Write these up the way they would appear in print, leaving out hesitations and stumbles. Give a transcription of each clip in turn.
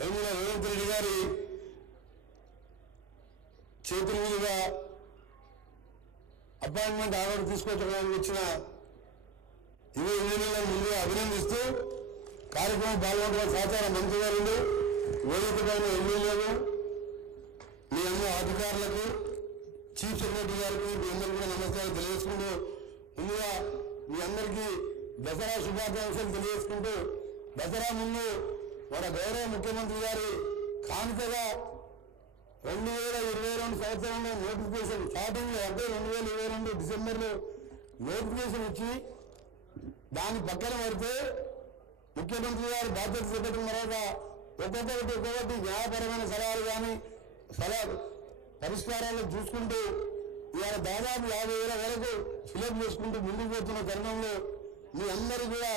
యనమల రేవంత్ రెడ్డి గారి చేతుల మీదుగా అపాయింట్మెంట్ ఆర్డర్ తీసుకోవడానికి వచ్చిన యువ ఇంజనీర్లను ముందుగా అభినందిస్తూ కార్యక్రమం పాల్గొన్న సహచార మంత్రి గారు, వేదిక పైన ఎమ్మెల్యేలు, మీ అందరూ అధికారులకు, చీఫ్ సెక్రటరీ గారికి మీ అందరూ కూడా నమస్కారం తెలియజేసుకుంటూ ముందుగా మీ అందరికీ దసరా శుభాకాంక్షలు తెలియజేసుకుంటూ దసరా ముందు మన గౌరవ ముఖ్యమంత్రి గారి కానుకగా 2022 సంవత్సరంలో నోటిఫికేషన్ స్టార్టింగ్లో అంటే 2022 డిసెంబర్లో నోటిఫికేషన్ ఇచ్చి దాని పక్కన పడితే ముఖ్యమంత్రి గారు బాధ్యత చేపట్టిన తర్వాత ఒక్కొక్కటి న్యాయపరమైన సలహాలు కానీ పరిష్కారాలు చూసుకుంటూ ఇవాళ దాదాపు 50,000 వరకు ఫిలప్ చేసుకుంటూ ముందుకు పోతున్న తరుణంలో మీ అందరూ కూడా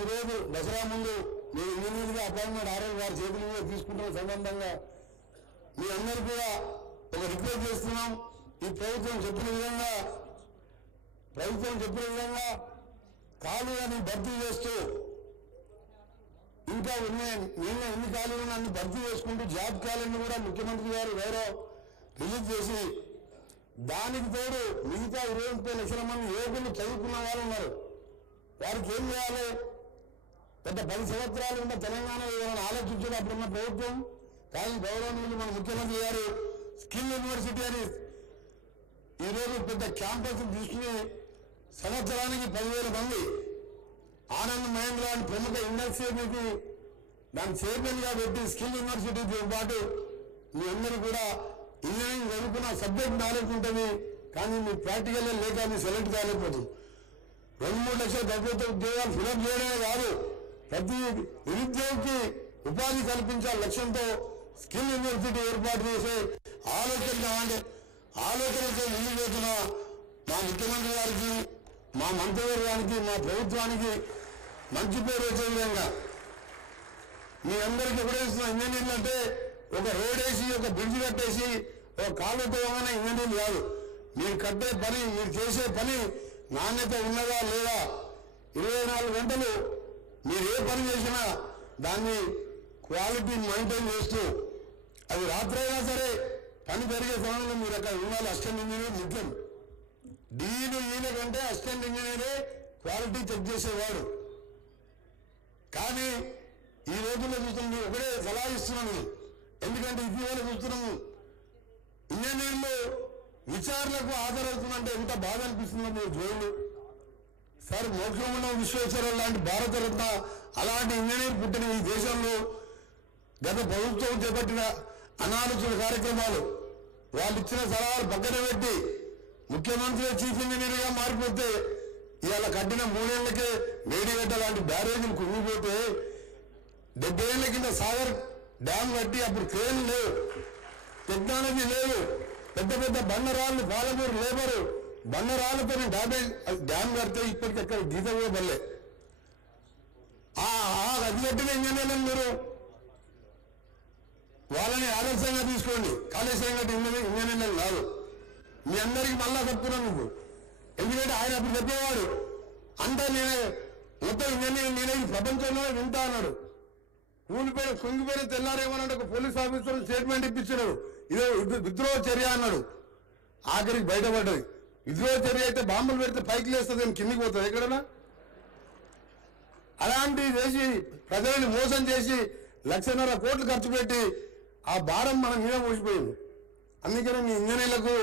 ఈరోజు దసరా ముందు మీరు ఇంజనీర్గా అపాయింట్మెంట్ ఆర్డర్ వారి చేతుల మీద తీసుకుంటున్న సంబంధంగా మీ అందరూ కూడా ఒక రిక్వెస్ట్ చేస్తున్నాం. ఈ ప్రభుత్వం చెప్పిన విధంగా ఖాళీలను భర్తీ చేస్తూ ఇంకా ఎన్ని ఖాళీలు ఉన్నా అన్ని భర్తీ చేసుకుంటూ జాబ్ ఖాళీని కూడా ముఖ్యమంత్రి గారు రిలీజ్ చేసి దానికి తోడు మిగతా 20-30 లక్షల మంది యువకులు చదువుకున్న వాళ్ళు ఉన్నారు. వారికి ఏం చేయాలి? గత 10 సంవత్సరాలు ఉన్న తెలంగాణలో ఏమైనా ఆలోచించేటప్పుడున్న ప్రభుత్వం కానీ గౌరవనీయులు మన ముఖ్యమంత్రి గారు స్కిల్ యూనివర్సిటీ అని ఈరోజు పెద్ద క్యాంపస్ తీసుకుని సంవత్సరానికి 10,000 మంది ఆనంద్ మహేంద్ర అని ప్రముఖ ఇండస్ట్రీకి దాని చైర్మన్ గా పెట్టి స్కిల్ యూనివర్సిటీతో పాటు మీ అందరూ కూడా ఇంజనీరింగ్ చదువుకున్న సబ్జెక్ట్ నాలెడ్జ్ ఉంటుంది, కానీ మీ ప్రాక్టికల్ లేక మీ సెలెక్ట్ కాలేకపోతుంది. 2-3 లక్షల ప్రభుత్వ ఉద్యోగాలు ఫిలప్ చేయడమే కాదు, ప్రతి నిరుద్యోగికి ఉపాధి కల్పించే లక్ష్యంతో స్కిల్ యూనివర్సిటీ ఏర్పాటు చేసే ఆలోచనతో ముందుకు పోతున్న మా ముఖ్యమంత్రి గారికి, మా మంత్రివర్గానికి, మా ప్రభుత్వానికి మంచి పేరు వచ్చే విధంగా మీ అందరికీ ఎప్పుడేస్తున్న ఇంజనీర్లు అంటే ఒక రోడ్ వేసి ఒక బ్రిడ్జ్ కట్టేసి ఒక కాలువతో ఏమైనా ఇంజనీర్లు కాదు. మీరు కట్టే పని, మీరు చేసే పని నాణ్యత ఉన్నదా లేదా, 24 గంటలు మీరు ఏ పని చేసినా దాన్ని క్వాలిటీ మెయింటైన్ చేస్తూ అది రాత్రైనా సరే పని జరిగే సమయంలో మీరు అక్కడ ఉండాలి. అసిస్టెంట్ ఇంజనీర్ ముఖ్యం. డీలు ఈయన కంటే అసిస్టెంట్ ఇంజనీరే క్వాలిటీ చెక్ చేసేవాడు. కానీ ఈ రోజుల్లో చూస్తుంది ఒకటే సలహా ఇస్తున్నాను, ఎందుకంటే ఇటీవల చూస్తున్నాము ఇంజనీర్లు విచారణకు హాజరవుతుందంటే ఎంత బాధ అనిపిస్తుందో మీరు జోళ్ళు. సార్ మోక్షమున్న విశ్వేశ్వరరావు లాంటి భారతరత్న అలాంటి ఇంజనీర్ పుట్టిన ఈ దేశంలో గత ప్రభుత్వం చేపట్టిన అనాలోచిత కార్యక్రమాలు, వాళ్ళు ఇచ్చిన సలహాలు పక్కన పెట్టి ముఖ్యమంత్రి చీఫ్ ఇంజనీర్గా మారిపోతే ఇవాళ కట్టిన 3 ఏళ్లకే మేడిగడ్డ లాంటి బ్యారేజీలు కుంగిపోతే 70 ఏళ్ల కింద సాగర్ డ్యామ్ కట్టి అప్పుడు క్రేన్ లేవు, టెక్నాలజీ లేదు, పెద్ద పెద్ద బండరాళ్ళు పాలమూరు లేబరు బండరాళ్ళతో డ్యామ్ కడితే ఇప్పటికక్కడ గీత కూడా పడలే. అది కట్టిన ఇంజనీర్లను మీరు వాళ్ళని ఆదర్శంగా తీసుకోండి. కాళేశ్వరం కట్టి ఇంజనీర్లు కాదు. మీ అందరికీ మళ్ళా చెప్తున్నాను నువ్వు, ఎందుకంటే ఆయన అప్పుడు చెప్పేవాడు అంతా నేనే మొత్తం ఇంజనీర్ నేనే ఈ ప్రపంచంలో వింటా అన్నాడు. కుంగిపోయిన తెల్లారేమన్నాడు, ఒక పోలీస్ ఆఫీసర్ స్టేట్మెంట్ ఇప్పించినాడు, ఇదే విద్రోహ చర్య అన్నాడు. ఆఖరికి బయటపడ్డది. విద్రోహ చర్య అయితే బాంబులు పెడితే పైకి లేస్తుంది అని కిందికి పోతుంది ఎక్కడన్నా. అలాంటివి చేసి ప్రజలను మోసం చేసి 1,50,000 కోట్లు ఖర్చు పెట్టి ఆ భారం మన మీద మోసిపోయింది. అందుకని మీ ఇంజనీర్లకు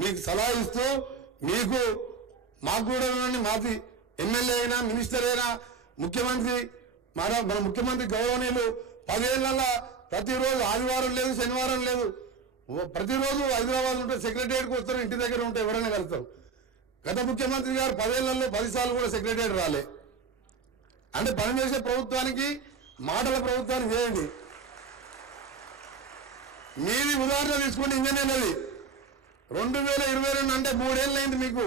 మీకు సలహా ఇస్తూ మీకు మాకు కూడా మాది ఎమ్మెల్యే అయినా మినిస్టర్ అయినా ముఖ్యమంత్రి మన ముఖ్యమంత్రి గౌరవనీయులు 10 ఏళ్ల ప్రతిరోజు ఆదివారం లేదు శనివారం లేదు ప్రతిరోజు హైదరాబాద్ ఉంటే సెక్రటరియట్కి వస్తారు, ఇంటి దగ్గర ఉంటే ఎవరైనా కలుస్తారు. గత ముఖ్యమంత్రి గారు 10 ఏళ్లలో 10 సార్లు కూడా సెక్రటరియట్ రాలే. అంటే పనిచేసే ప్రభుత్వానికి మాటల ప్రభుత్వానికి చేయండి. మీది ఉదాహరణ తీసుకోండి. ఇంజనీర్లది 2022 అంటే 3 ఏళ్ళు అయింది మీకు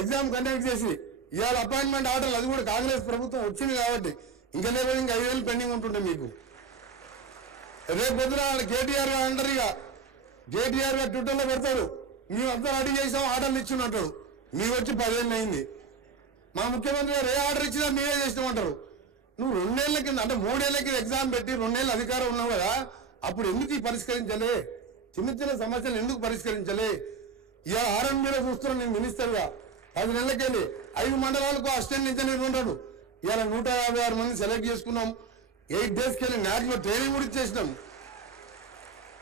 ఎగ్జామ్ కండక్ట్ చేసి. ఇవాళ అపాయింట్మెంట్ ఆర్డర్లు అది కూడా కాంగ్రెస్ ప్రభుత్వం వచ్చింది కాబట్టి ఇంకా లేకపోతే ఇంకా 5 ఏళ్ళు పెండింగ్ ఉంటుండే మీకు. రేపు పొద్దున కేటీఆర్ గారు అంటారు, ఇక కేటీఆర్ గారు ట్విట్టర్లో పెడతాడు, మేము అందరూ అడిగి చేసాం ఆర్డర్లు ఇచ్చినట్టాడు. మీకు వచ్చి 10 ఏళ్ళు అయింది. మా ముఖ్యమంత్రి గారు ఏ ఆర్డర్ ఇచ్చినా మీరే చేసినామంటారు. నువ్వు 2 ఏళ్ల కింద అంటే 3 ఏళ్ల కింద ఎగ్జామ్ పెట్టి 2 ఏళ్ళు అధికారం ఉన్నావు కదా, అప్పుడు ఎందుకు ఈ పరిష్కరించలే? చిన్న చిన్న సమస్యలు ఎందుకు పరిష్కరించలే? ఇలా ఆర్ఎంబీలో చూస్తున్నాను నేను మినిస్టర్గా 10 నెలలకెళ్ళి 5 మండలాలకు అసిస్టెంట్ ఇంజనీర్ ఉంటాడు. ఇలా 156 మంది సెలెక్ట్ చేసుకున్నాం. 8 డేస్కి వెళ్ళి NACలో ట్రైనింగ్ కూడా ఇచ్చేసినాం.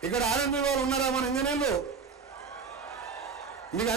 ఇక్కడ ఆర్ఎంబీ వాళ్ళు ఉన్నారా మన ఇంజనీర్లు? మీకు